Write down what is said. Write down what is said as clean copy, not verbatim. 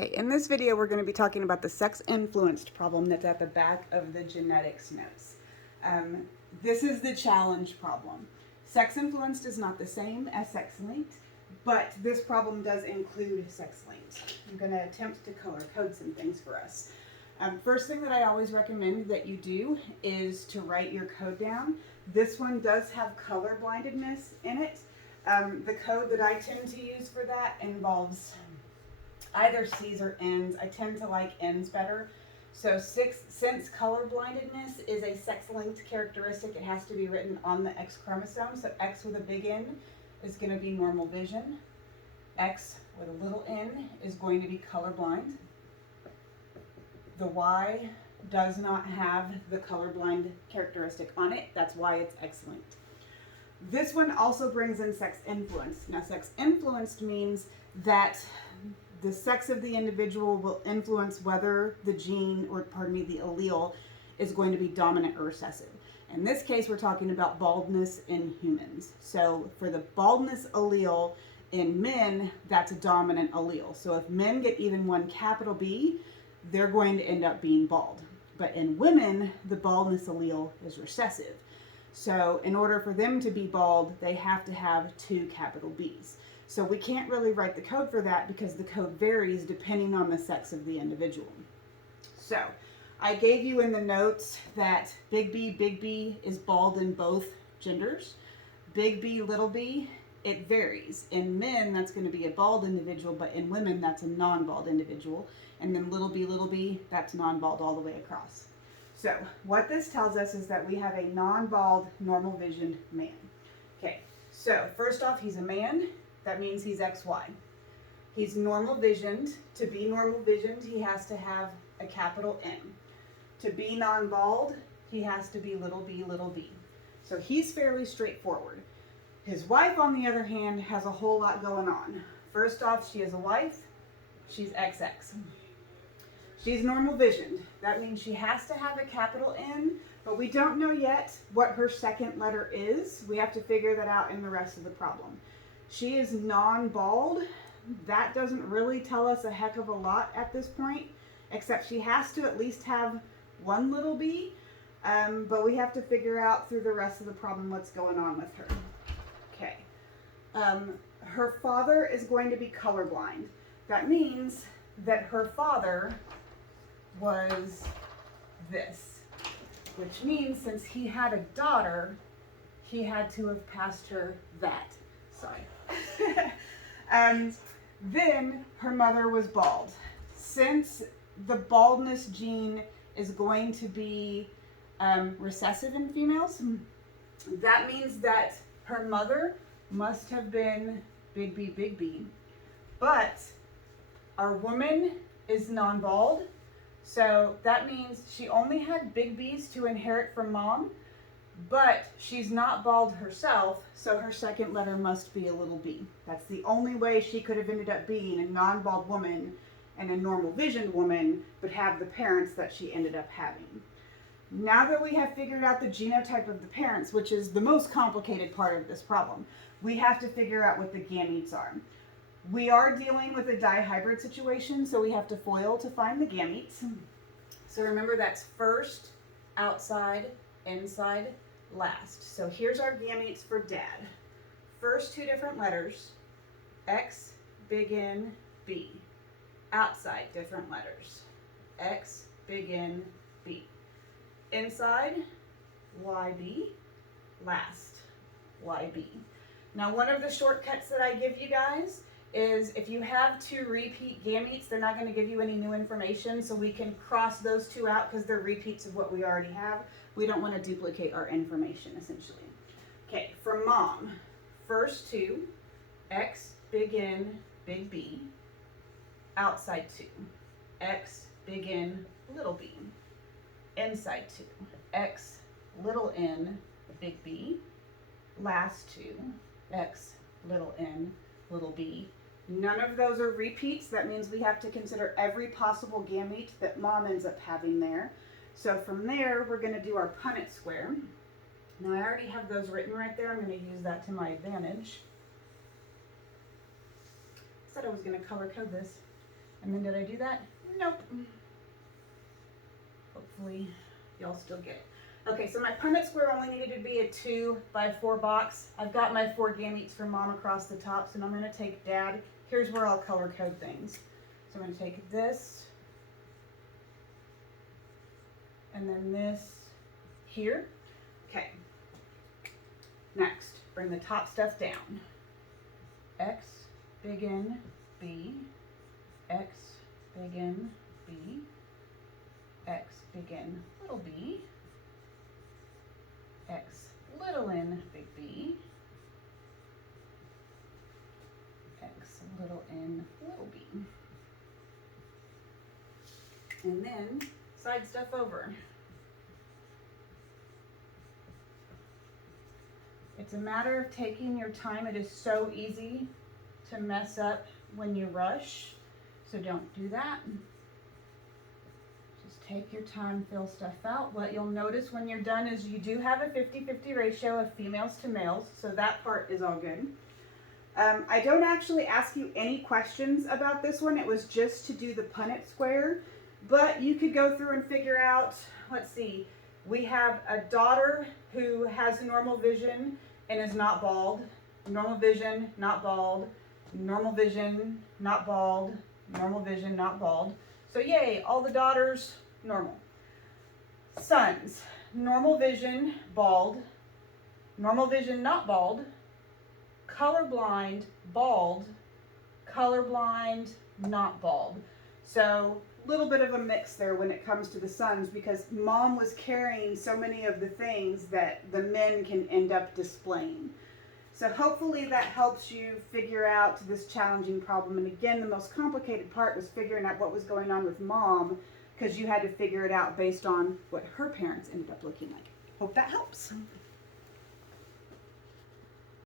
Okay, in this video we're going to be talking about the sex-influenced problem that's at the back of the genetics notes. This is the challenge problem. Sex-influenced is not the same as sex-linked, but this problem does include sex-linked. I'm going to attempt to color code some things for us. First thing that I always recommend that you do is to write your code down. This one does have color blindedness in it. The code that I tend to use for that involves either C's or N's. I tend to like N's better. So since color blindedness is a sex-linked characteristic, it has to be written on the X chromosome. So X with a big N is going to be normal vision. X with a little n is going to be colorblind. The Y does not have the colorblind characteristic on it. That's why it's X-linked. This one also brings in sex-influenced. Now, sex-influenced means that the sex of the individual will influence whether the gene, or pardon me, the allele is going to be dominant or recessive. In this case, we're talking about baldness in humans. So for the baldness allele in men, that's a dominant allele. So if men get even one capital B, they're going to end up being bald. But in women, the baldness allele is recessive. So in order for them to be bald, they have to have two capital B's. So we can't really write the code for that because the code varies depending on the sex of the individual. So I gave you in the notes that big B is bald in both genders. Big B, little b, it varies. In men, that's going to be a bald individual, but in women, that's a non-bald individual. And then little b, that's non-bald all the way across. So what this tells us is that we have a non-bald, normal visioned man. Okay, so first off, he's a man. That means he's XY. He's normal visioned. To be normal visioned, he has to have a capital N. To be non-bald, he has to be little b. So he's fairly straightforward. His wife, on the other hand, has a whole lot going on. First off, she is a wife. She's XX. She's normal visioned. That means she has to have a capital N, but we don't know yet what her second letter is. We have to figure that out in the rest of the problem. She is non-bald. That doesn't really tell us a heck of a lot at this point, except she has to at least have one little b, but we have to figure out through the rest of the problem what's going on with her. Okay. Her father is going to be colorblind. That means that her father was this, which means since he had a daughter, he had to have passed her that. Sorry. Then her mother was bald. Since the baldness gene is going to be recessive in females, that means that her mother must have been big B. But our woman is non-bald, so that means she only had big B's to inherit from mom, but she's not bald herself, so her second letter must be a little b. That's the only way she could have ended up being a non-bald woman and a normal visioned woman, but have the parents that she ended up having. Now that we have figured out the genotype of the parents, which is the most complicated part of this problem, we have to figure out what the gametes are. We are dealing with a dihybrid situation, so we have to FOIL to find the gametes. So remember, that's first, outside, inside, last. So here's our gametes for dad. First two different letters, X, big N, B. Outside, different letters, X, big N, B. Inside, YB, last, YB. Now, one of the shortcuts that I give you guys is if you have two repeat gametes, they're not going to give you any new information, so we can cross those two out because they're repeats of what we already have. We don't want to duplicate our information, essentially. Okay, for mom, first two, X, big N, big B. Outside two, X, big N, little b. Inside two, X, little n, big B. Last two, X, little n, little b. None of those are repeats. That means we have to consider every possible gamete that mom ends up having there. So from there, we're going to do our Punnett square. Now I already have those written right there. I'm going to use that to my advantage. I said I was going to color code this. And then did I do that? Nope. Hopefully y'all still get it. Okay, so my Punnett square only needed to be a 2x4 box. I've got my 4 gametes for Mom across the top, so I'm going to take Dad. Here's where I'll color code things. So I'm going to take this, and then this here. Okay. Next, bring the top stuff down. X, big N, B, X, big N, B, X, big N, little b, X, little n, big B, X, little n, little b. And then side stuff over. It's a matter of taking your time. It is so easy to mess up when you rush, so don't do that. Take your time, fill stuff out. What you'll notice when you're done is you do have a 50-50 ratio of females to males, so that part is all good. I don't actually ask you any questions about this one. It was just to do the Punnett square, but you could go through and figure out, let's see, we have a daughter who has normal vision and is not bald, normal vision, not bald, normal vision, not bald, normal vision, not bald. So yay, all the daughters, normal. Sons, normal vision, bald, normal vision, not bald, colorblind, bald, colorblind, not bald. So a little bit of a mix there when it comes to the sons, because Mom was carrying so many of the things that the men can end up displaying. So hopefully that helps you figure out this challenging problem. And again, the most complicated part was figuring out what was going on with Mom, because you had to figure it out based on what her parents ended up looking like. Hope that helps.